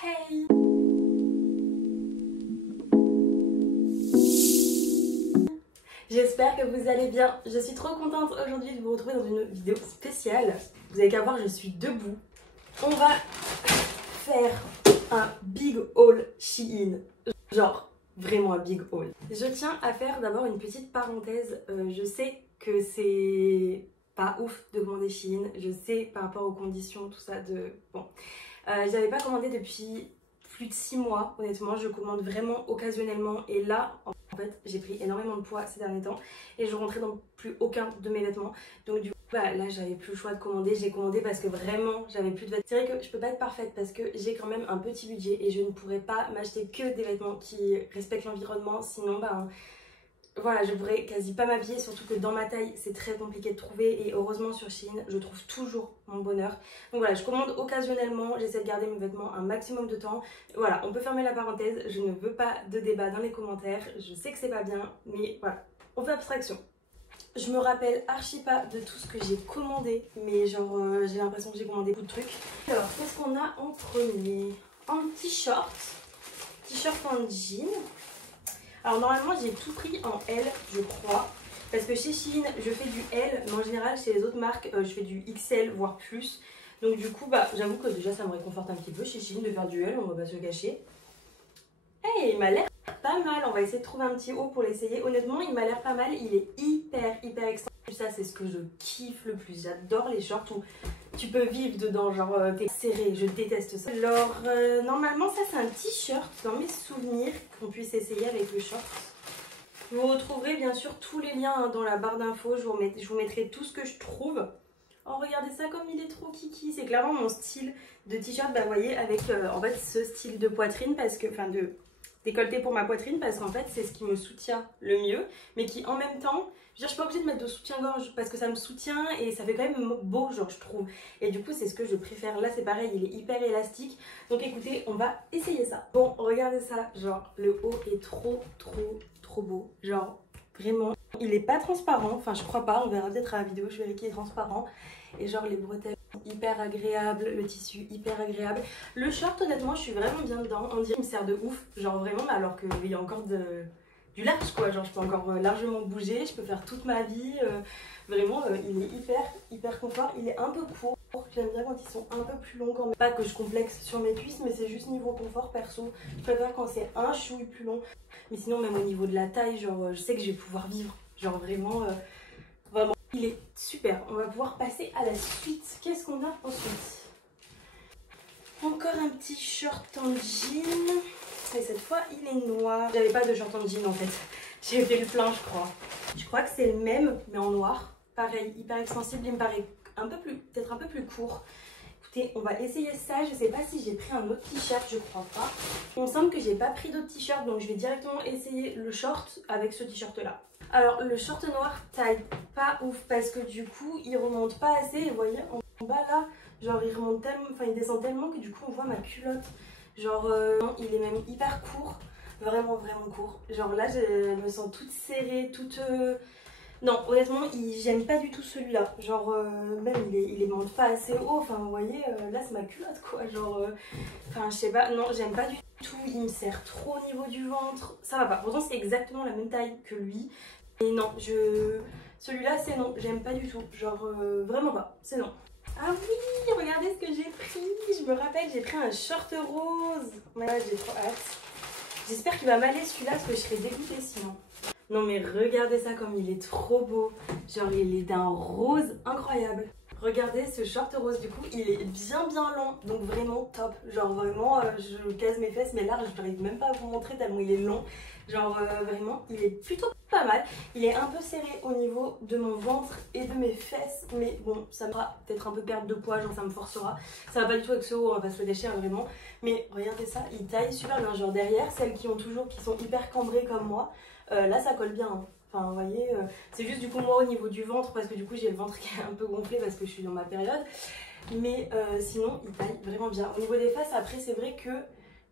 Hey! J'espère que vous allez bien. Je suis trop contente aujourd'hui de vous retrouver dans une vidéo spéciale. Vous avez qu'à voir, je suis debout. On va faire un big haul Shein. Genre, vraiment un big haul. Je tiens à faire d'abord une petite parenthèse. Je sais que c'est pas ouf de commander Shein. Je sais par rapport aux conditions, tout ça de... Bon. J'avais pas commandé depuis plus de 6 mois, honnêtement. Je commande vraiment occasionnellement. Et là, en fait, j'ai pris énormément de poids ces derniers temps. Et je rentrais dans plus aucun de mes vêtements. Donc du coup, là, j'avais plus le choix de commander. J'ai commandé parce que vraiment, j'avais plus de vêtements. C'est vrai que je peux pas être parfaite parce que j'ai quand même un petit budget. Et je ne pourrais pas m'acheter que des vêtements qui respectent l'environnement. Sinon, voilà, je pourrais quasi pas m'habiller, surtout que dans ma taille c'est très compliqué de trouver et heureusement sur Shein je trouve toujours mon bonheur. Donc voilà, je commande occasionnellement, j'essaie de garder mes vêtements un maximum de temps. Voilà, on peut fermer la parenthèse, je ne veux pas de débat dans les commentaires, je sais que c'est pas bien, mais voilà, on fait abstraction. Je me rappelle archi pas de tout ce que j'ai commandé, mais genre j'ai l'impression que j'ai commandé beaucoup de trucs. Alors, qu'est-ce qu'on a en premier? Un t-shirt en jean. Alors normalement j'ai tout pris en L je crois, parce que chez Shein je fais du L, mais en général chez les autres marques je fais du XL voire plus. Donc du coup j'avoue que déjà ça me réconforte un petit peu chez Shein de faire du L, on va pas se cacher. Hey, il m'a l'air pas mal, on va essayer de trouver un petit haut pour l'essayer. Honnêtement il m'a l'air pas mal, il est hyper extensible. Ça c'est ce que je kiffe le plus, j'adore les shorts où tu peux vivre dedans, genre t'es serré, je déteste ça. Alors normalement ça c'est un t-shirt dans mes souvenirs qu'on puisse essayer avec le short. Vous retrouverez bien sûr tous les liens dans la barre d'infos, je vous mettrai tout ce que je trouve. Oh regardez ça comme il est trop kiki, c'est clairement mon style de t-shirt, vous voyez avec en fait ce style de poitrine, parce que, enfin de décolleté pour ma poitrine, parce qu'en fait c'est ce qui me soutient le mieux, mais qui en même temps, je suis pas obligée de mettre de soutien-gorge parce que ça me soutient et ça fait quand même beau, genre je trouve. Et du coup c'est ce que je préfère. Là c'est pareil, il est hyper élastique. Donc écoutez, on va essayer ça. Bon, regardez ça, genre le haut est trop beau. Genre vraiment, il est pas transparent, enfin je crois pas, on verra peut-être à la vidéo, je verrai qu'il est transparent. Et genre les bretelles hyper agréables, le tissu hyper agréable. Le short honnêtement je suis vraiment bien dedans, on dirait qu'il me sert de ouf, genre vraiment, alors qu'il y a encore du large quoi, genre je peux encore largement bouger, je peux faire toute ma vie, vraiment il est hyper confort, il est un peu court, j'aime bien quand ils sont un peu plus longs quand même. Pas que je complexe sur mes cuisses, mais c'est juste niveau confort perso, je préfère quand c'est un chouille plus long, mais sinon même au niveau de la taille, genre je sais que je vais pouvoir vivre, genre vraiment, vraiment il est super. On va pouvoir passer à la suite. Qu'est-ce qu'on a ensuite? Encore un petit short en jean. Et cette fois, il est noir. J'avais pas de short en jean en fait. J'ai fait le plein, je crois. Je crois que c'est le même, mais en noir. Pareil, hyper extensible. Il me paraît peut-être un peu plus court. Écoutez, on va essayer ça. Je sais pas si j'ai pris un autre t-shirt, je crois pas. Il me semble que j'ai pas pris d'autres t-shirts, donc je vais directement essayer le short avec ce t-shirt là. Alors, le short noir taille pas ouf parce que du coup, il remonte pas assez. Et vous voyez, en bas là, genre il remonte tellement, enfin il descend tellement que du coup on voit ma culotte. Genre il est même hyper court, vraiment court. Genre là je me sens toute serrée, toute... Non honnêtement j'aime pas du tout celui-là. Genre même il monte pas assez haut, enfin vous voyez là c'est ma culotte quoi. Genre enfin je sais pas, non j'aime pas du tout, il me serre trop au niveau du ventre. Ça va pas, pourtant c'est exactement la même taille que lui. Et non, celui-là c'est non, j'aime pas du tout. Genre vraiment pas, c'est non. Ah oui, regardez ce que j'ai pris. Je me rappelle, j'ai pris un short rose. Ouais, j'ai trop hâte. J'espère qu'il va m'aller celui-là parce que je serais dégoûtée sinon. Non mais regardez ça comme il est trop beau. Genre il est d'un rose incroyable. Regardez ce short rose, du coup il est bien long, donc vraiment top. Genre vraiment je casse mes fesses mais là je n'arrive même pas à vous montrer tellement il est long. Genre vraiment il est plutôt pas mal. Il est un peu serré au niveau de mon ventre et de mes fesses, mais bon ça me fera peut-être un peu perdre de poids, genre ça me forcera. Ça va pas du tout avec ce haut, on va pas se le déchirer vraiment. Mais regardez ça, il taille super bien. Genre derrière, celles qui sont hyper cambrées comme moi, là ça colle bien hein. Enfin vous voyez, c'est juste du coup moi au niveau du ventre, parce que du coup j'ai le ventre qui est un peu gonflé parce que je suis dans ma période. Mais sinon il taille vraiment bien. Au niveau des fesses après c'est vrai que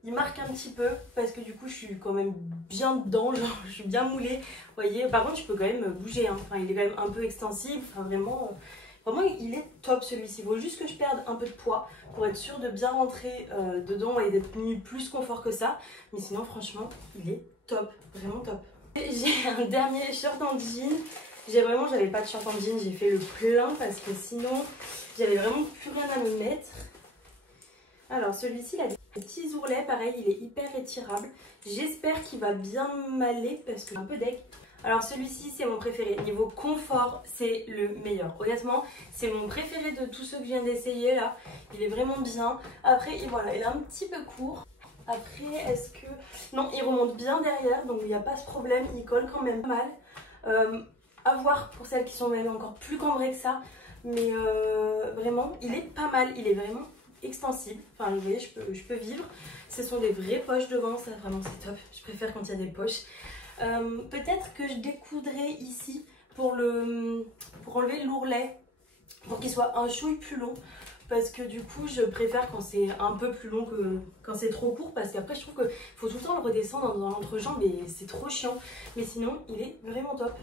il marque un petit peu parce que du coup je suis quand même bien dedans, genre je suis bien moulée. Vous voyez, par contre je peux quand même bouger hein. Enfin il est quand même un peu extensible, enfin vraiment Vraiment, il est top celui-ci. Il faut juste que je perde un peu de poids pour être sûre de bien rentrer dedans et d'être mis plus confort que ça. Mais sinon, franchement, il est top, vraiment top. J'ai un dernier short en jean. J'avais pas de short en jean, j'ai fait le plein parce que sinon, j'avais vraiment plus rien à me mettre. Alors celui-ci, il a des petits ourlets, pareil, il est hyper étirable. J'espère qu'il va bien m'aller parce que j'ai un peu deg. Alors celui-ci, c'est mon préféré. Niveau confort, c'est le meilleur. Honnêtement, c'est mon préféré de tous ceux que je viens d'essayer là. Il est vraiment bien. Après, voilà, il est un petit peu court. Après, est-ce que... Non, il remonte bien derrière, donc il n'y a pas ce problème. Il colle quand même pas mal. À voir pour celles qui sont même encore plus cambrées que ça. Mais vraiment, il est pas mal. Il est vraiment extensible. Enfin, vous voyez, je peux vivre. Ce sont des vraies poches devant, ça vraiment c'est top. Je préfère quand il y a des poches. Peut-être que je découdrai ici pour enlever l'ourlet, pour qu'il soit un chouille plus long. Parce que du coup, je préfère quand c'est un peu plus long que quand c'est trop court. Parce qu'après, je trouve qu'il faut tout le temps le redescendre dans l'entrejambe et c'est trop chiant. Mais sinon, il est vraiment top.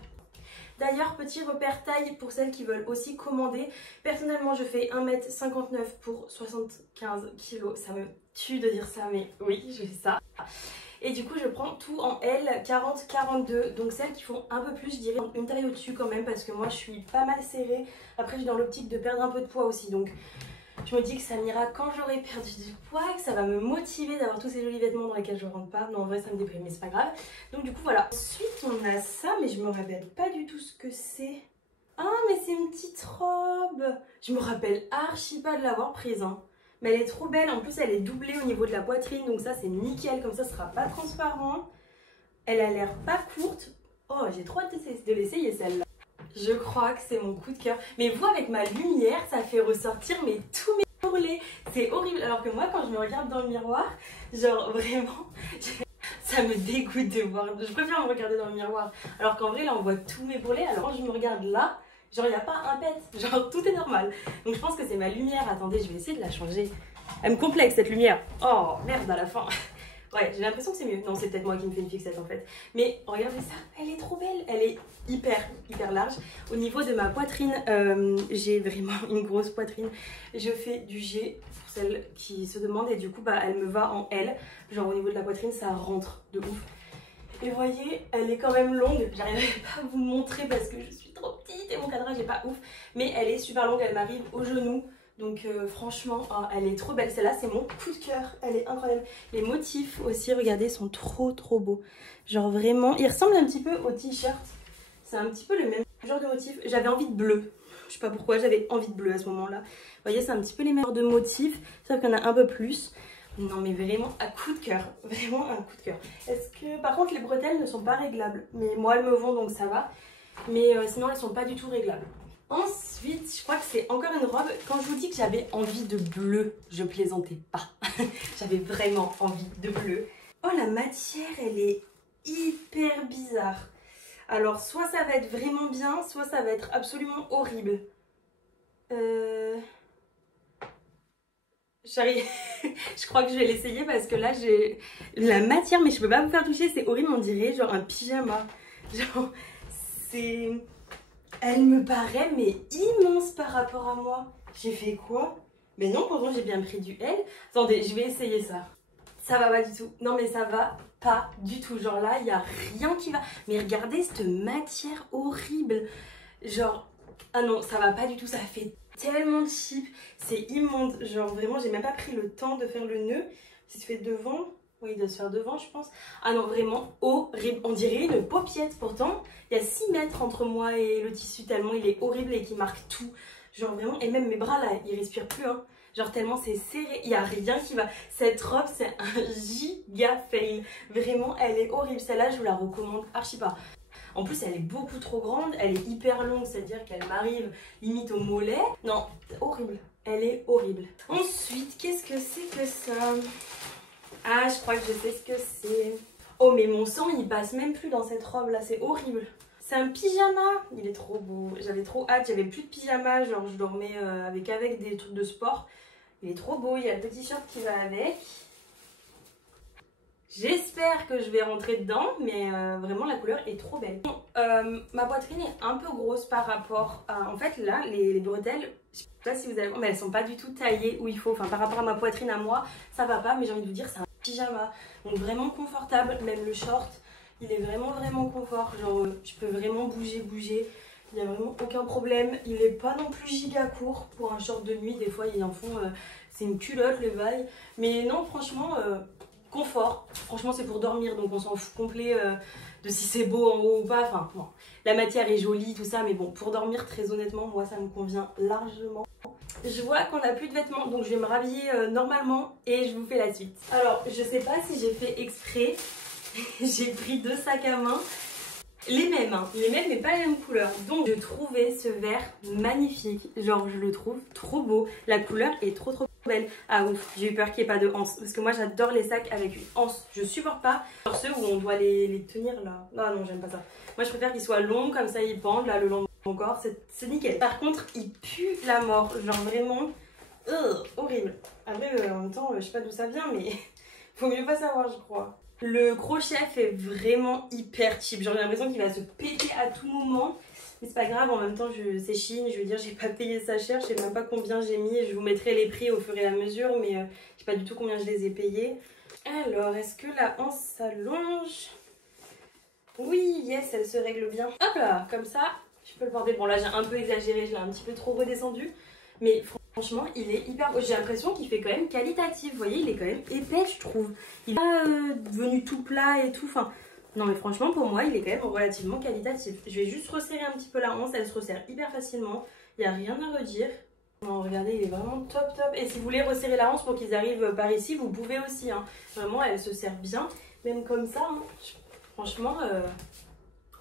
D'ailleurs, petit repère taille pour celles qui veulent aussi commander. Personnellement, je fais 1m59 pour 75 kg. Ça me tue de dire ça, mais oui, je fais ça. Et du coup, je prends tout en L, 40-42. Donc celles qui font un peu plus, je dirais une taille au-dessus quand même. Parce que moi, je suis pas mal serrée. Après, je suis dans l'optique de perdre un peu de poids aussi. Donc je me dis que ça m'ira quand j'aurai perdu du poids, que ça va me motiver d'avoir tous ces jolis vêtements dans lesquels je rentre pas. Non, en vrai, ça me déprime, mais c'est pas grave. Donc du coup, voilà. Ensuite, on a ça, mais je me rappelle pas du tout ce que c'est. Ah, mais c'est une petite robe. Je me rappelle archi pas de l'avoir prise, hein. Mais elle est trop belle. En plus, elle est doublée au niveau de la poitrine, donc ça, c'est nickel. Comme ça sera pas transparent. Elle a l'air pas courte. Oh, j'ai trop hâte de l'essayer, celle-là. Je crois que c'est mon coup de cœur. Mais vous, avec ma lumière, ça fait ressortir tous mes bourrelets. C'est horrible. Alors que moi, quand je me regarde dans le miroir, genre vraiment, ça me dégoûte de voir. Je préfère me regarder dans le miroir. Alors qu'en vrai, là, on voit tous mes bourrelets. Alors quand je me regarde là, genre, il n'y a pas un pet. Genre, tout est normal. Donc je pense que c'est ma lumière. Attendez, je vais essayer de la changer. Elle me complexe, cette lumière. Oh, merde, à la fin. Ouais, j'ai l'impression que c'est mieux. Non, c'est peut-être moi qui me fais une fixette en fait. Mais regardez ça, elle est trop belle. Elle est hyper large. Au niveau de ma poitrine, j'ai vraiment une grosse poitrine. Je fais du G pour celles qui se demandent. Et du coup, bah, elle me va en L. Genre au niveau de la poitrine, ça rentre de ouf. Et vous voyez, elle est quand même longue. J'arriverai pas à vous montrer parce que je suis trop petite et mon cadrage est pas ouf. Mais elle est super longue, elle m'arrive au genou. Donc franchement, oh, elle est trop belle. Celle-là, c'est mon coup de cœur. Elle est incroyable. Les motifs aussi, regardez, sont trop beaux. Genre vraiment, ils ressemblent un petit peu au t-shirt. C'est un petit peu le même genre de motif. J'avais envie de bleu. Je sais pas pourquoi, j'avais envie de bleu à ce moment-là. Vous voyez, c'est un petit peu les mêmes genres de motifs, sauf qu'il y en a un peu plus. Non mais vraiment un coup de cœur. Vraiment un coup de cœur. Est-ce que, par contre, les bretelles ne sont pas réglables. Mais moi, elles me vont, donc ça va. Mais sinon, elles sont pas du tout réglables. Ensuite, je crois que c'est encore une robe. Quand je vous dis que j'avais envie de bleu, je plaisantais pas. J'avais vraiment envie de bleu. Oh, la matière, elle est hyper bizarre. Alors, soit ça va être vraiment bien, soit ça va être absolument horrible. J'arrive. Je crois que je vais l'essayer parce que là, j'ai la matière, mais je peux pas me faire toucher. C'est horrible, on dirait genre un pyjama. Genre, c'est... Elle me paraît mais immense par rapport à moi. J'ai fait quoi? Mais non, pourtant j'ai bien pris du L. Attendez, je vais essayer ça. Ça va pas du tout. Non mais ça va pas du tout. Genre là, il n'y a rien qui va. Mais regardez cette matière horrible. Genre, ah non, ça va pas du tout. Ça fait tellement cheap. C'est immonde. Genre vraiment, j'ai même pas pris le temps de faire le nœud. Ça se fait devant. Oui, il doit se faire devant, je pense. Ah non, vraiment horrible. On dirait une paupiette. Pourtant, il y a 6 mètres entre moi et le tissu, tellement il est horrible et qu'il marque tout. Genre vraiment, et même mes bras là, ils respirent plus. Hein. Genre tellement c'est serré, il n'y a rien qui va. Cette robe, c'est un giga fail. Vraiment, elle est horrible. Celle-là, je vous la recommande archi pas. En plus, elle est beaucoup trop grande. Elle est hyper longue, c'est-à-dire qu'elle m'arrive limite au mollet. Non, horrible. Elle est horrible. Ensuite, qu'est-ce que c'est que ça ? Ah, je crois que je sais ce que c'est. Oh, mais mon sang, il passe même plus dans cette robe-là. C'est horrible. C'est un pyjama. Il est trop beau. J'avais trop hâte. J'avais plus de pyjama. Genre, je dormais avec des trucs de sport. Il est trop beau. Il y a le petit short qui va avec. J'espère que je vais rentrer dedans, mais vraiment la couleur est trop belle. Bon, ma poitrine est un peu grosse par rapport à... En fait là, les bretelles, je sais pas si vous allez voir, mais elles sont pas du tout taillées où il faut. Enfin par rapport à ma poitrine à moi, ça va pas, mais j'ai envie de vous dire c'est un pyjama. Donc vraiment confortable, même le short, il est vraiment confort. Genre je peux vraiment bouger. Il n'y a vraiment aucun problème. Il n'est pas non plus giga court pour un short de nuit. Des fois ils en font, c'est une culotte le bail. Mais non franchement... confort, franchement c'est pour dormir donc on s'en fout complet de si c'est beau en haut ou pas, enfin bon, la matière est jolie tout ça mais bon pour dormir très honnêtement moi ça me convient largement. Je vois qu'on n'a plus de vêtements donc je vais me rhabiller normalement et je vous fais la suite. Alors je sais pas si j'ai fait exprès, j'ai pris 2 sacs à main. Les mêmes mais pas les mêmes couleurs. Donc je trouvais ce vert magnifique. Genre je le trouve trop beau. La couleur est trop belle. Ah ouf, j'ai eu peur qu'il n'y ait pas de anse. Parce que moi j'adore les sacs avec une anse. Je supporte pas. Genre ceux où on doit les tenir là. Ah non, j'aime pas ça. Moi je préfère qu'ils soient longs comme ça ils pendent là le long de mon corps. C'est nickel. Par contre il pue la mort. Genre vraiment horrible. Après en même temps je sais pas d'où ça vient mais faut mieux pas savoir je crois. Le crochet fait vraiment hyper cheap. Genre j'ai l'impression qu'il va se péter à tout moment. Mais c'est pas grave, en même temps c'est Shein. Je veux dire, j'ai pas payé ça cher. Je sais même pas combien j'ai mis. Je vous mettrai les prix au fur et à mesure. Mais je sais pas du tout combien je les ai payés. Alors, est-ce que la hanche s'allonge? Oui, yes, elle se règle bien. Hop là, comme ça, je peux le porter. Bon là j'ai un peu exagéré, je l'ai un petit peu trop redescendu. Mais franchement, il est hyper beau. J'ai l'impression qu'il fait quand même qualitatif. Vous voyez, il est quand même épais, je trouve. Il n'est pas devenu tout plat et tout. Enfin, non, mais franchement, pour moi, il est quand même relativement qualitatif. Je vais juste resserrer un petit peu la hanche. Elle se resserre hyper facilement. Il n'y a rien à redire. Non, regardez, il est vraiment top. Et si vous voulez resserrer la hanche pour qu'ils arrivent par ici, vous pouvez aussi. Hein. Vraiment, elle se serre bien. Même comme ça. Hein. Franchement,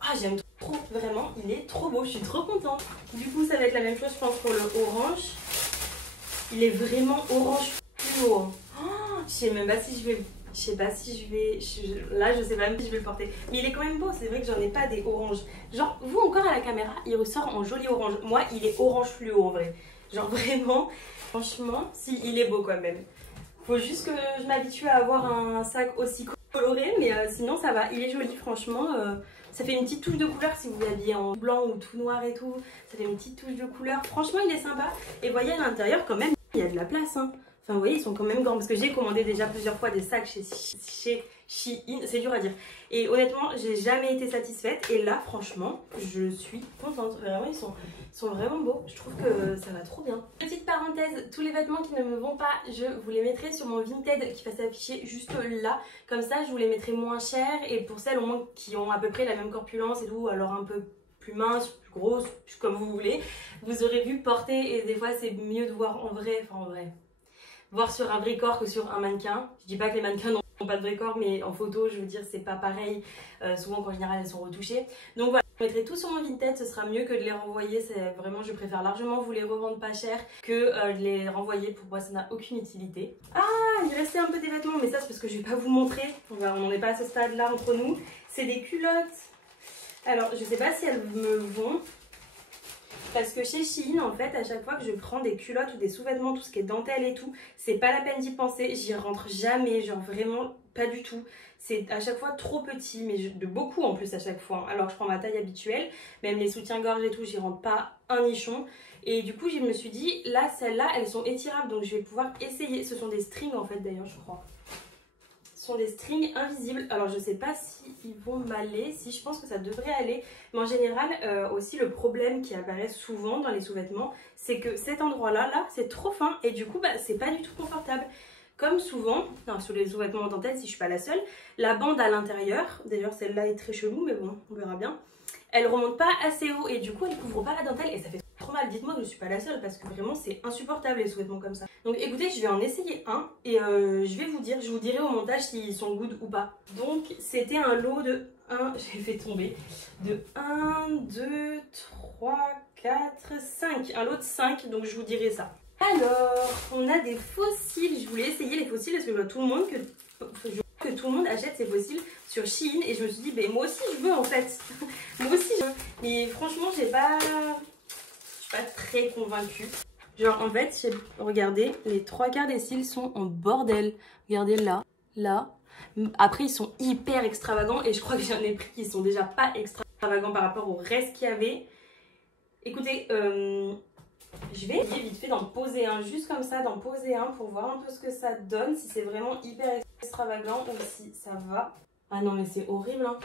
ah, j'aime trop. Vraiment, il est trop beau. Je suis trop contente. Du coup, ça va être la même chose, je pense, pour le orange. Il est vraiment orange fluo. Oh, je sais même pas si je vais... Je sais pas si je vais... Là, je sais même si je vais le porter. Mais il est quand même beau. C'est vrai que j'en ai pas des oranges. Genre, vous, encore à la caméra, il ressort en joli orange. Moi, il est orange fluo, en vrai. Genre, vraiment, franchement, si, il est beau quand même. Faut juste que je m'habitue à avoir un sac aussi coloré. Mais sinon, ça va. Il est joli, franchement. Ça fait une petite touche de couleur si vous l'habillez en blanc ou tout noir et tout. Ça fait une petite touche de couleur. Franchement, il est sympa. Et vous voyez, à l'intérieur, quand même, il y a de la place. Hein. Enfin, vous voyez, ils sont quand même grands. Parce que j'ai commandé déjà plusieurs fois des sacs chez Shein. C'est dur à dire. Et honnêtement, j'ai jamais été satisfaite. Et là, franchement, je suis contente. Vraiment, ils sont vraiment beaux. Je trouve que ça va trop bien. Petite parenthèse, tous les vêtements qui ne me vont pas, je vous les mettrai sur mon Vinted qui va s'afficher juste là. Comme ça, je vous les mettrai moins cher. Et pour celles au moins qui ont à peu près la même corpulence et tout, alors un peu plus mince, plus grosse, comme vous voulez, vous aurez vu porter. Et des fois, c'est mieux de voir en vrai. Enfin, en vrai. Voir sur un vrai corps que sur un mannequin. Je dis pas que les mannequins n'ont pas de vrai corps, mais en photo, je veux dire, c'est pas pareil. Souvent, en général, elles sont retouchées. Donc voilà, je mettrai tout sur mon Vinted, ce sera mieux que de les renvoyer. C'est vraiment, je préfère largement vous les revendre pas cher que de les renvoyer. Pour moi, ça n'a aucune utilité. Ah, il restait un peu des vêtements, mais ça, c'est parce que je vais pas vous montrer. On n'en est pas à ce stade-là entre nous. C'est des culottes. Alors, je sais pas si elles me vont. Parce que chez Shein, en fait, à chaque fois que je prends des culottes ou des sous-vêtements, tout ce qui est dentelle et tout, c'est pas la peine d'y penser. J'y rentre jamais, genre vraiment pas du tout. C'est à chaque fois trop petit, mais de beaucoup en plus à chaque fois. Alors je prends ma taille habituelle, même les soutiens-gorge et tout, j'y rentre pas un nichon. Et du coup, je me suis dit, là, celles-là, elles sont étirables, donc je vais pouvoir essayer. Ce sont des strings en fait d'ailleurs, je crois. Ce sont des strings invisibles. Alors je sais pas si ils vont m'aller, si je pense que ça devrait aller. Mais en général, aussi le problème qui apparaît souvent dans les sous-vêtements, c'est que cet endroit-là, là, c'est trop fin et du coup, bah, c'est pas du tout confortable. Comme souvent, sur les sous-vêtements en dentelle, si je suis pas la seule, la bande à l'intérieur, d'ailleurs celle-là est très chelou, mais bon, on verra bien. Elle remonte pas assez haut et du coup, elle couvre pas la dentelle et ça fait trop mal. Dites-moi que je suis pas la seule parce que vraiment c'est insupportable les sous-vêtements comme ça. Donc écoutez, je vais en essayer un et je vais vous dire, je vous dirai au montage s'ils sont good ou pas. Donc c'était un lot de 1, j'ai fait tomber, de 1, 2, 3, 4, 5. Un lot de 5, donc je vous dirai ça. Alors, on a des fossiles. Je voulais essayer les fossiles parce que je vois tout le monde que tout le monde achète ses fossiles sur Shein et je me suis dit, ben moi aussi je veux en fait. Moi aussi je veux. Mais franchement, je suis pas très convaincue. Genre en fait, regardez, les 3 quarts des cils sont en bordel. Regardez là, là. Après, ils sont hyper extravagants et je crois que j'en ai pris qui sont déjà pas extravagants par rapport au reste qu'il y avait. Écoutez, je vais essayer vite fait d'en poser un, juste comme ça, d'en poser un pour voir un peu ce que ça donne, si c'est vraiment hyper extravagant ou si ça va. Ah non mais c'est horrible hein.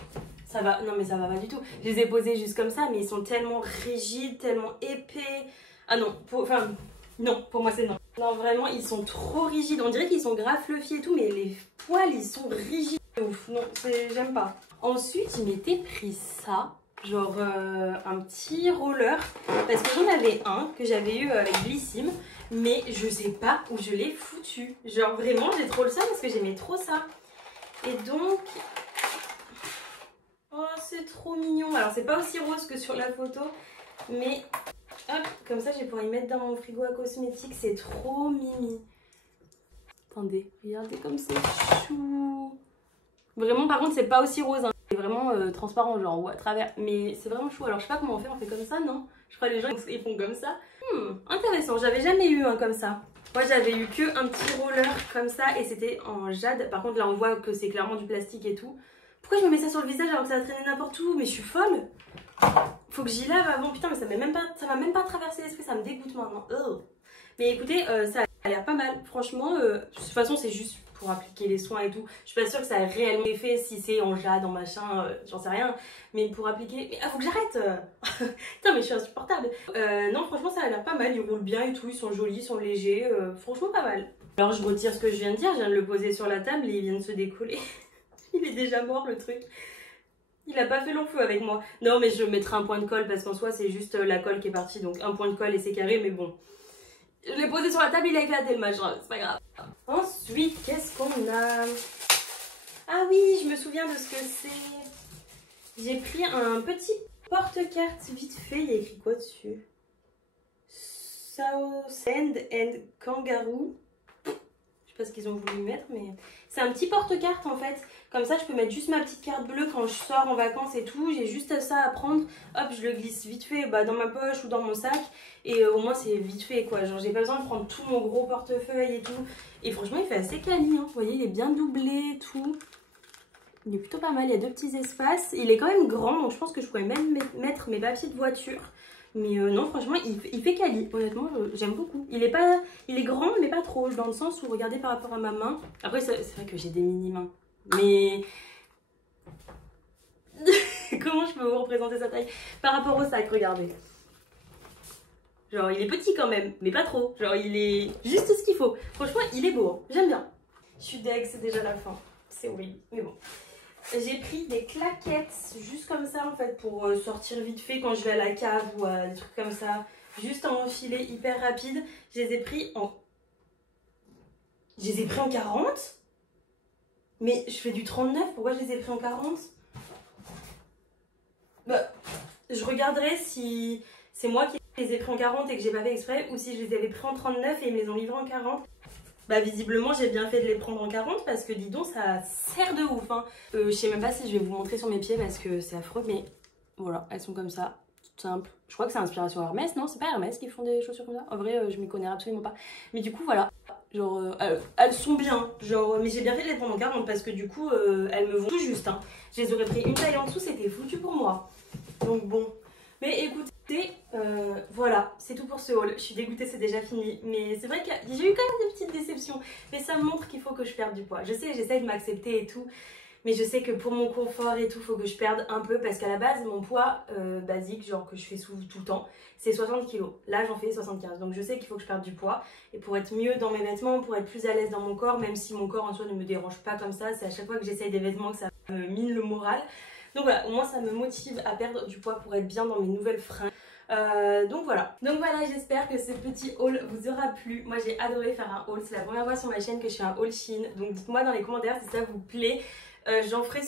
Ça va, non mais ça va pas du tout. Je les ai posés juste comme ça mais ils sont tellement rigides, tellement épais. Ah non, enfin non, pour moi c'est non. Non vraiment ils sont trop rigides, on dirait qu'ils sont grave fluffy et tout mais les poils ils sont rigides. Ouf, non, j'aime pas. Ensuite je m'étais pris ça. Genre un petit roller parce que j'en avais un que j'avais eu avec Blissim mais je sais pas où je l'ai foutu. Genre vraiment j'ai trop le seum parce que j'aimais trop ça. Et donc oh c'est trop mignon. Alors c'est pas aussi rose que sur la photo mais hop comme ça je vais pouvoir y mettre dans mon frigo à cosmétiques. C'est trop mimi. Attendez regardez comme c'est chou. Vraiment par contre c'est pas aussi rose hein. C'est vraiment transparent genre ou à travers mais c'est vraiment chou. Alors je sais pas comment on fait comme ça non. Je crois que les gens ils font comme ça. Intéressant, j'avais jamais eu un comme ça. Moi j'avais eu que un petit roller comme ça et c'était en jade. Par contre là on voit que c'est clairement du plastique et tout. Pourquoi je me mets ça sur le visage alors que ça va traîner n'importe où? Mais je suis folle. Faut que j'y lave avant. Putain mais ça m'a même pas traversé l'esprit, ça me dégoûte maintenant. Mais écoutez ça a l'air pas mal. Franchement de toute façon c'est juste pour appliquer les soins et tout. Je suis pas sûre que ça ait réellement effet si c'est en jade, en machin, j'en sais rien. Mais pour appliquer... Mais faut que j'arrête. Putain mais je suis insupportable. Non franchement ça a l'air pas mal, ils roulent bien et tout, ils sont jolis, ils sont légers. Franchement pas mal. Alors je retire ce que je viens de dire, je viens de le poser sur la table et il vient de se décoller. Il est déjà mort le truc. Il a pas fait long feu avec moi. Non mais je mettrai un point de colle parce qu'en soi c'est juste la colle qui est partie. Donc un point de colle et c'est carré mais bon. Je l'ai posé sur la table, il a éclaté le match, c'est pas grave. Ensuite, qu'est-ce qu'on a? Ah oui, je me souviens de ce que c'est. J'ai pris un petit porte-carte vite fait. Il y a écrit quoi dessus? Southend and Kangaroo. Je sais pas ce qu'ils ont voulu mettre, mais c'est un petit porte-carte en fait. Comme ça, je peux mettre juste ma petite carte bleue quand je sors en vacances et tout. J'ai juste ça à prendre. Hop, je le glisse vite fait dans ma poche ou dans mon sac. Et au moins, c'est vite fait quoi. Genre, j'ai pas besoin de prendre tout mon gros portefeuille et tout. Et franchement, il fait assez quali. Hein. Vous voyez, il est bien doublé et tout. Il est plutôt pas mal. Il y a deux petits espaces. Il est quand même grand. Donc, je pense que je pourrais même mettre mes papiers de voiture. Mais non, franchement, il fait quali. Honnêtement, j'aime beaucoup. Il est grand, mais pas trop. Dans le sens où, regardez par rapport à ma main. Après, c'est vrai que j'ai des mini-mains. Mais comment je peux vous représenter sa taille par rapport au sac, regardez. Genre il est petit quand même, mais pas trop. Genre il est juste ce qu'il faut. Franchement il est beau, hein. J'aime bien. Je suis deg, c'est déjà la fin. C'est horrible, mais bon. J'ai pris des claquettes juste comme ça en fait pour sortir vite fait quand je vais à la cave ou à des trucs comme ça. Juste en enfiler hyper rapide. Je les ai pris en 40. Mais je fais du 39, pourquoi je les ai pris en 40? Bah, je regarderai si c'est moi qui les ai pris en 40 et que j'ai pas fait exprès ou si je les avais pris en 39 et ils me les ont livrés en 40. Bah visiblement j'ai bien fait de les prendre en 40 parce que dis donc ça sert de ouf hein. Je sais même pas si je vais vous montrer sur mes pieds parce que c'est affreux mais voilà, elles sont comme ça, toutes simples. Je crois que c'est inspiration Hermès, non? C'est pas Hermès qui font des chaussures comme ça? En vrai je m'y connais absolument pas. Mais du coup voilà. Genre elles sont bien genre mais j'ai bien fait de les prendre en 40 parce que du coup elles me vont tout juste hein. Je les aurais pris une taille en dessous, c'était foutu pour moi. Donc bon, mais écoutez voilà, c'est tout pour ce haul. Je suis dégoûtée, c'est déjà fini, mais c'est vrai que j'ai eu quand même des petites déceptions, mais ça me montre qu'il faut que je perde du poids. Je sais, j'essaye de m'accepter et tout, mais je sais que pour mon confort et tout, il faut que je perde un peu parce qu'à la base, mon poids basique, genre que je fais tout le temps, c'est 60 kg. Là, j'en fais 75. Donc je sais qu'il faut que je perde du poids. Et pour être mieux dans mes vêtements, pour être plus à l'aise dans mon corps, même si mon corps en soi ne me dérange pas comme ça, c'est à chaque fois que j'essaye des vêtements que ça me mine le moral. Donc voilà, au moins ça me motive à perdre du poids pour être bien dans mes nouvelles fringues. Donc voilà, j'espère que ce petit haul vous aura plu. Moi j'ai adoré faire un haul, c'est la première fois sur ma chaîne que je fais un haul Shein. Donc dites-moi dans les commentaires si ça vous plaît. J'en ferai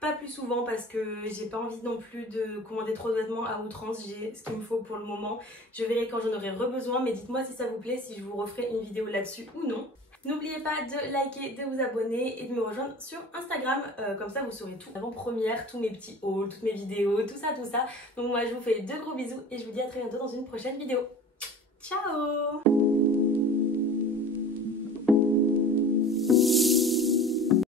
pas plus souvent parce que j'ai pas envie non plus de commander trop de vêtements à outrance. J'ai ce qu'il me faut pour le moment. Je verrai quand j'en aurai besoin, mais dites-moi si ça vous plaît, si je vous referai une vidéo là-dessus ou non. N'oubliez pas de liker, de vous abonner et de me rejoindre sur Instagram, comme ça vous saurez tout avant-première, tous mes petits hauls, toutes mes vidéos, tout ça. Donc moi je vous fais de gros bisous et je vous dis à très bientôt dans une prochaine vidéo. Ciao!